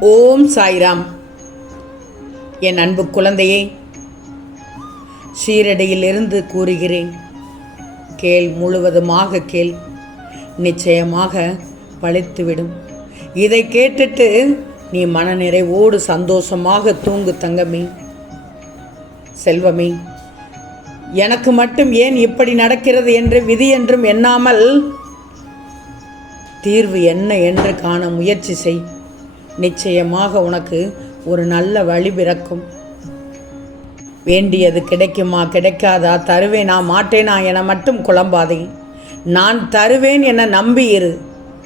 ஓம் சாய்ராம். என் அன்பு குழந்தையே சீரடியிலிருந்து கூறுகிறேன். கேள் முழுவதுமாக கேள். நிச்சயமாக பழித்துவிடும். இதை கேட்டுட்டு நீ மனநிறைவோடு சந்தோஷமாக தூங்கு தங்கமே. செல்வமே எனக்கு மட்டும் ஏன் இப்படி நடக்கிறது என்று விதி என்றும் எண்ணாமல் தீர்வு என்ன என்று காண முயற்சி செய். நிச்சயமாக உனக்கு ஒரு நல்ல வழி பிறக்கும். வேண்டியது கிடைக்குமா கிடைக்காதா? தருவேனா மாட்டேனா என மட்டும் குழம்பாதே. நான் தருவேன் என நம்பியிரு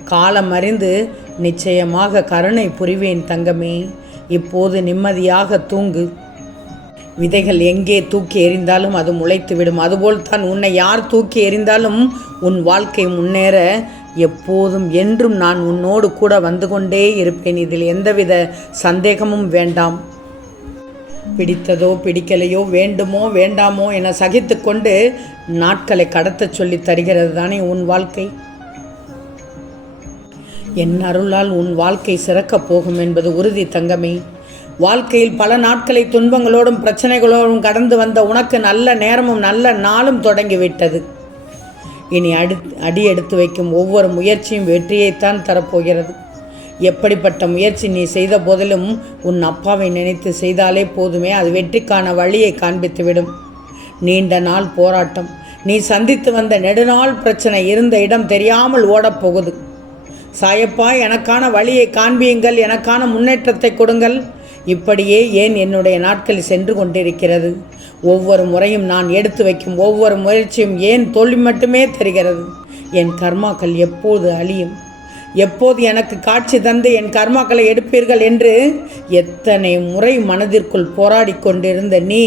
காலம் அறிந்து நிச்சயமாக கருணை புரிவேன் தங்கமே. இப்போது நிம்மதியாக தூங்கு. விதைகள் எங்கே தூக்கி எறிந்தாலும் அது முளைத்து விடும் அதுபோல் தான் உன்னை யார் தூக்கி எறிந்தாலும் உன் வாழ்க்கை முன்னேற எப்போதும் என்றும் நான் உன்னோடு கூட வந்து கொண்டே இருப்பேன். இதில் எந்தவித சந்தேகமும் வேண்டாம். பிடித்ததோ பிடிக்கலையோ வேண்டுமோ வேண்டாமோ என சகித்துக்கொண்டு நாட்களை கடத்த சொல்லி தருகிறது தானே உன் வாழ்க்கை? என் அருளால் உன் வாழ்க்கை சிறக்கப் போகும் என்பது உறுதி தங்கமே. வாழ்க்கையில் பல நாட்களை துன்பங்களோடும் பிரச்சனைகளோடும் கடந்து வந்த உனக்கு நல்ல நேரமும் நல்ல நாளும் தொடங்கிவிட்டது இனி அடி அடி எடுத்து வைக்கும் ஒவ்வொரு முயற்சியும் வெற்றியைத்தான் தரப்போகிறது. எப்படிப்பட்ட முயற்சி நீ செய்த போதிலும் உன் அப்பாவை நினைத்து செய்தாலே போதுமே அது வெற்றிக்கான வழியை காண்பித்துவிடும். நீண்ட நாள் போராட்டம். நீ சந்தித்து வந்த நெடுநாள் பிரச்சனை இருந்த இடம் தெரியாமல் ஓடப்போகுது சாயப்பா எனக்கான வழியை காண்பியுங்கள் எனக்கான முன்னேற்றத்தை கொடுங்கள். இப்படியே ஏன் என்னுடைய நாட்கள் சென்று கொண்டிருக்கிறது? ஒவ்வொரு முறையும் நான் எடுத்து வைக்கும் ஒவ்வொரு முயற்சியும் ஏன் தோல்வி மட்டுமே தெரிகிறது? என் கர்மாக்கள் எப்போது அழியும்? எப்போது எனக்கு காட்சி தந்து என் கர்மாக்களை எடுப்பீர்கள் என்று எத்தனை முறை மனதிற்குள் போராடி கொண்டிருந்த நீ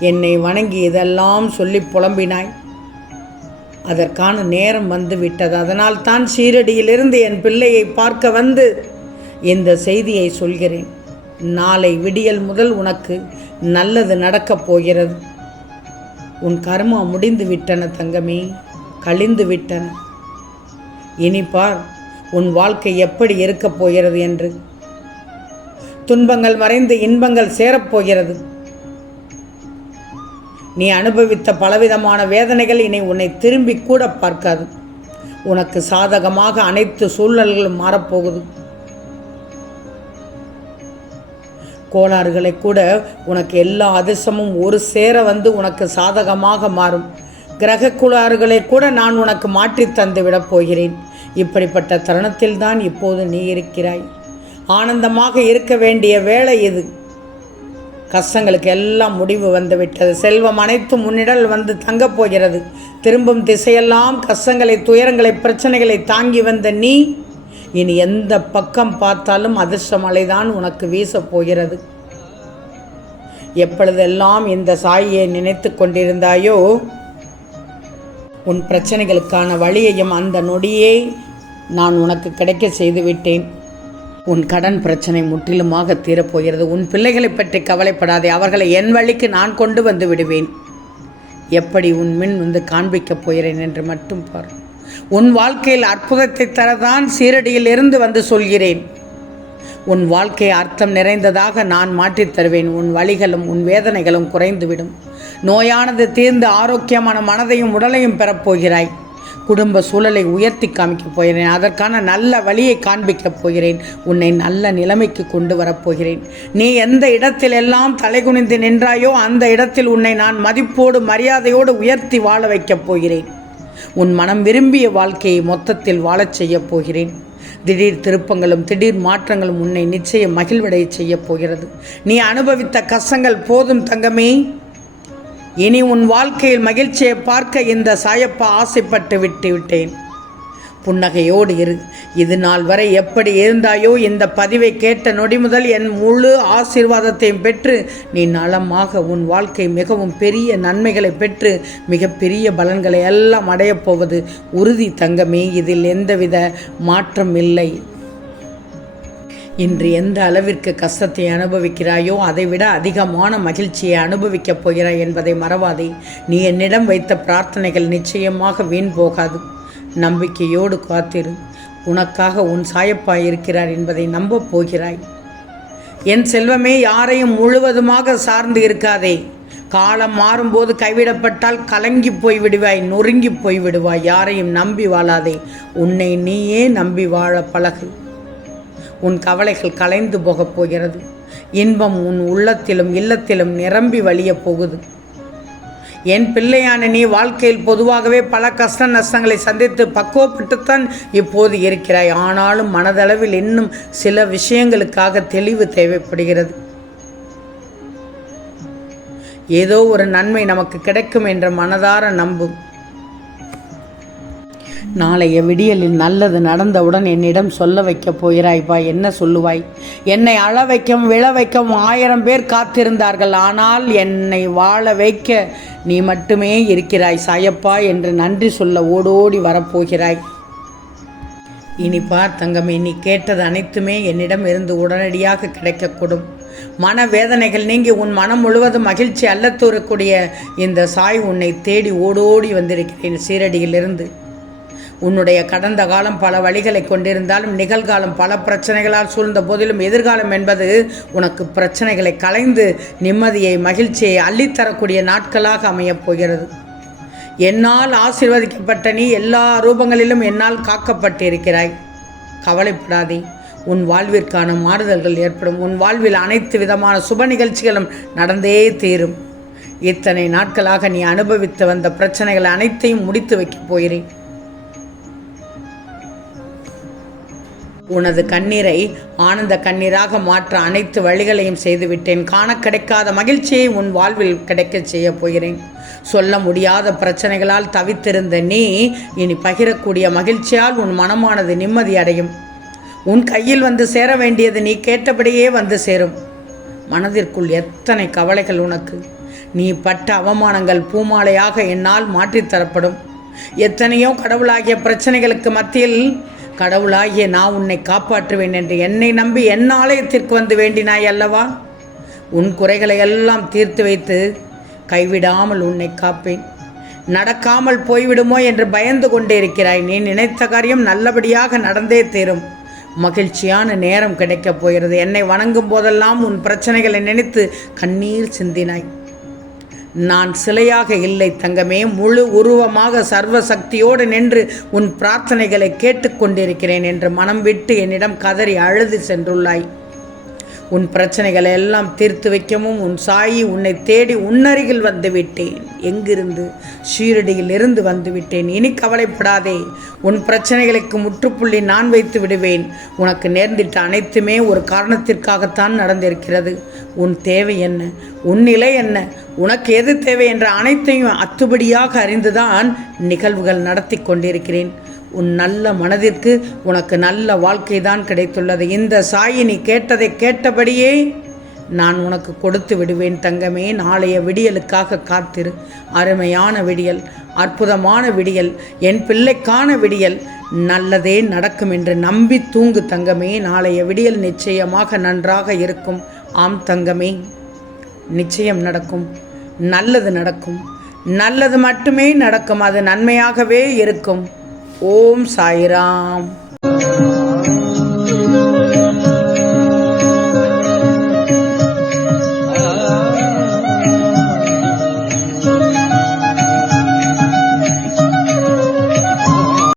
என்னை வணங்கி இதெல்லாம் சொல்லி புலம்பினாய். அதற்கான நேரம் வந்து விட்டது. அதனால் தான் சீரடியிலிருந்து என் பிள்ளையை பார்க்க வந்து இந்த செய்தியை சொல்கிறேன். நாளை விடியல் முதல் உனக்கு நல்லது நடக்கப் போகிறது. உன் கர்மா முடிந்து விட்டன தங்கமே கழிந்து விட்டன. இனி பார் உன் வாழ்க்கை எப்படி இருக்கப் போகிறது என்று. துன்பங்கள் மறைந்து இன்பங்கள் சேரப்போகிறது நீ அனுபவித்த பலவிதமான வேதனைகள் இனி உன்னை திரும்பி கூட பார்க்காது. உனக்கு சாதகமாக அனைத்து சூழ்நிலைகளும் மாறப்போகுது கோளாறுகளை கூட உனக்கு எல்லா அதிர்ஷ்டமும் ஒரு சேர வந்து உனக்கு சாதகமாக மாறும். கிரக கோளாறுகளை கூட நான் உனக்கு மாற்றி தந்து விடப் போகிறேன். இப்படிப்பட்ட தருணத்தில் தான் இப்போது நீ இருக்கிறாய். ஆனந்தமாக இருக்க வேண்டிய வேலை இது. கஷ்டங்களுக்கு எல்லாம் முடிவு வந்துவிட்டது. செல்வம் அனைத்தும் முன்னிடல் வந்து தங்கப் போகிறது. திரும்பும் திசையெல்லாம் கஷ்டங்களை துயரங்களை பிரச்சனைகளை தாங்கி வந்த நீ இனி எந்த பக்கம் பார்த்தாலும் அதிர்ஷ்ட மலைதான் உனக்கு வீசப் போகிறது. எப்பொழுதெல்லாம் இந்த சாயை நினைத்து கொண்டிருந்தாயோ உன் பிரச்சனைகளுக்கான வழியையும் அந்த நொடியே நான் உனக்கு கிடைக்க செய்துவிட்டேன். உன் கடன் பிரச்சனை முற்றிலுமாக தீரப்போகிறது. உன் பிள்ளைகளை பற்றி கவலைப்படாதே. அவர்களை என் வழிக்கு நான் கொண்டு வந்து விடுவேன். எப்படி உன் மின் வந்து காண்பிக்கப் போகிறேன் என்று மட்டும் பார். உன் வாழ்க்கையில் அற்புதத்தை தரதான் சீரடியில் இருந்து வந்து சொல்கிறேன். உன் வாழ்க்கை அர்த்தம் நிறைந்ததாக நான் மாற்றித் தருவேன். உன் வழிகளும் உன் வேதனைகளும் குறைந்துவிடும். நோயானது தீர்ந்து ஆரோக்கியமான மனதையும் உடலையும் பெறப்போகிறாய். குடும்ப சூழலை உயர்த்தி காமிக்கப் போகிறேன். அதற்கான நல்ல வழியை காண்பிக்கப் போகிறேன். உன்னை நல்ல நிலைமைக்கு கொண்டு வரப்போகிறேன். நீ எந்த இடத்தில் எல்லாம் தலைகுனிந்து நின்றாயோ அந்த இடத்தில் உன்னை நான் மதிப்போடு மரியாதையோடு உயர்த்தி வாழ வைக்கப் போகிறேன். உன் மனம் விரும்பிய வாழ்க்கையை மொத்தத்தில் வாழச் செய்யப் போகிறேன். திடீர் திருப்பங்களும் திடீர் மாற்றங்களும் உன்னை நிச்சயம் மகிழ்வடைய செய்யப் போகிறது. நீ அனுபவித்த கஷ்டங்கள் போதும் தங்கமே. இனி உன் வாழ்க்கையில் மகிழ்ச்சியை பார்க்க இந்த சாயப்பா ஆசைப்பட்டு விட்டு விட்டேன். புன்னகையோடு இரு. இது நாள் வரை எப்படி இருந்தாயோ இந்த பதிவை கேட்ட நொடி முதல் என் முழு ஆசீர்வாதத்தையும் பெற்று நீ நலமாக உன் வாழ்க்கை மிகவும் பெரிய நன்மைகளை பெற்று மிகப்பெரிய பலன்களை எல்லாம் அடையப் போவது உறுதி தங்கமே. இதில் எந்தவித மாற்றம் இல்லை. இன்று எந்த அளவிற்கு கஷ்டத்தை அனுபவிக்கிறாயோ அதைவிட அதிகமான மகிழ்ச்சியை அனுபவிக்கப் போகிறாய் என்பதை மறவாதே. நீ என்னிடம் வைத்த பிரார்த்தனைகள் நிச்சயமாக வீண் போகாது. நம்பிக்கையோடு காத்திரு. உனக்காக உன் சாயப்பா இருக்கிறார் என்பதை நம்பப் போகிறாய். என் செல்வமே யாரையும் முழுவதுமாக சார்ந்து இருக்காதே. காலம் மாறும்போது கைவிடப்பட்டால் கலங்கி போய் விடுவாய் நொறுங்கி போய் விடுவாய். யாரையும் நம்பி வாழாதே. உன்னை நீயே நம்பி வாழ பழகு. உன் கவலைகள் கலைந்து போகப் போகிறது. இன்பம் உன் உள்ளத்திலும் இல்லத்திலும் நிரம்பி வழியப் போகுது. என் பிள்ளையான நீ வாழ்க்கையில் பொதுவாகவே பல கஷ்ட நஷ்டங்களை சந்தித்து பக்குவப்பட்டுத்தான் இப்போது இருக்கிறாய். ஆனாலும் மனதளவில் இன்னும் சில விஷயங்களுக்காக தெளிவு தேவைப்படுகிறது. ஏதோ ஒரு நன்மை நமக்கு கிடைக்கும் என்ற மனதார நம்பும் நாளைய விடியலில் நல்லது நடந்தவுடன் என்னிடம் சொல்ல வைக்கப் போகிறாய்ப்பா என்ன சொல்லுவாய்? என்னை அழ வைக்கவும் விழ வைக்கவும் ஆயிரம் பேர் காத்திருந்தார்கள். ஆனால் என்னை வாழ வைக்க நீ மட்டுமே இருக்கிறாய் சாயப்பா என்று நன்றி சொல்ல ஓடோடி வரப்போகிறாய். இனிப்பா தங்கமே நீ கேட்டது அனைத்துமே என்னிடம் இருந்து உடனடியாக கிடைக்கக்கூடும். மன வேதனைகள் நீங்கி உன் மனம் முழுவதும் மகிழ்ச்சி அல்லத்தூறக்கூடிய இந்த சாய் உன்னை தேடி ஓடோடி வந்திருக்கிறேன் சீரடியிலிருந்து. உன்னுடைய கடந்த காலம் பல வழிகளை கொண்டிருந்தாலும் நிகழ்காலம் பல பிரச்சனைகளால் சூழ்ந்த போதிலும் எதிர்காலம் என்பது உனக்கு பிரச்சனைகளை கலைந்து நிம்மதியை மகிழ்ச்சியை அள்ளித்தரக்கூடிய நாட்களாக அமையப் போகிறது. என்னால் ஆசீர்வதிக்கப்பட்ட நீ எல்லா ரூபங்களிலும் என்னால் காக்கப்பட்டிருக்கிறாய். கவலைப்படாதே. உன் வாழ்விற்கான மாறுதல்கள் ஏற்படும். உன் வாழ்வில் அனைத்து விதமான சுப நிகழ்ச்சிகளும் நடந்தே தீரும். இத்தனை நாட்களாக நீ அனுபவித்து வந்த பிரச்சனைகள் அனைத்தையும் முடித்து வைக்கப் போகிறேன். உனது கண்ணீரை ஆனந்த கண்ணீராக மாற்ற அனைத்து வழிகளையும் செய்துவிட்டேன். காண கிடைக்காத மகிழ்ச்சியை உன் வாழ்வில் கிடைக்கச் செய்யப் போகிறேன். சொல்ல முடியாத பிரச்சனைகளால் தவித்திருந்த நீ இனி பகிரக்கூடிய மகிழ்ச்சியால் உன் மனமானது நிம்மதி அடையும். உன் கையில் வந்து சேர வேண்டியது நீ கேட்டபடியே வந்து சேரும். மனதிற்குள் எத்தனை கவலைகள் உனக்கு. நீ பட்ட அவமானங்கள் பூமாலையாக என்னால் மாற்றித் தரப்படும். எத்தனையோ கடவுளாகிய பிரச்சனைகளுக்கு மத்தியில் கடவுளாகிய நான் உன்னை காப்பாற்றுவேன் என்று என்னை நம்பி என் ஆலயத்திற்கு வந்து வேண்டினாய் அல்லவா? உன் குறைகளை எல்லாம் தீர்த்து வைத்து கைவிடாமல் உன்னை காப்பேன். நடக்காமல் போய்விடுமோ என்று பயந்து கொண்டே இருக்கிறாய். நீ நினைத்த காரியம் நல்லபடியாக நடந்தே தீரும். மகிழ்ச்சியான நேரம் கிடைக்கப் போகிறது. என்னை வணங்கும் போதெல்லாம் உன் பிரச்சனைகளை நினைத்து கண்ணீர் சிந்தினாய். நான் சிலையாக இல்லை தங்கமே முழு உருவமாக சர்வ சக்தியோடு நின்று உன் பிரார்த்தனைகளை கேட்டுக்கொண்டிருக்கிறேன் என்று மனம் விட்டு என்னிடம் கதறி அழுது சென்றுள்ளாய். உன் பிரச்சனைகளை எல்லாம் தீர்த்து வைக்கவும் உன் சாயி உன்னை தேடி உன்னருகில் வந்துவிட்டேன் எங்கிருந்து? ஷீரடியில் இருந்து இனி கவலைப்படாதே. உன் பிரச்சனைகளுக்கு முற்றுப்புள்ளி நான் வைத்து விடுவேன். உனக்கு நேர்ந்திட்ட அனைத்துமே ஒரு காரணத்திற்காகத்தான் நடந்திருக்கிறது. உன் தேவை என்ன? உன் நிலை என்ன? உனக்கு எது தேவை என்ற அனைத்தையும் அத்துபடியாக அறிந்துதான் நிகழ்வுகள் நடத்தி கொண்டிருக்கிறேன். உன் நல்ல மனதிற்கு உனக்கு நல்ல வாழ்க்கை தான் கிடைத்துள்ளது. இந்த சாயி நீ கேட்டதை கேட்டபடியே நான் உனக்கு கொடுத்து விடுவேன் தங்கமே. நாளைய விடியலுக்காக காத்திரு. அருமையான விடியல் அற்புதமான விடியல் என் பிள்ளைக்கான விடியல். நல்லதே நடக்கும் என்று நம்பி தூங்கு தங்கமே. நாளைய விடியல் நிச்சயமாக நன்றாக இருக்கும். ஆம் தங்கமே. நிச்சயம் நடக்கும். நல்லது நடக்கும். நல்லது மட்டுமே நடக்கும். அது நன்மையாகவே இருக்கும். ஓம் சாய்ராம்.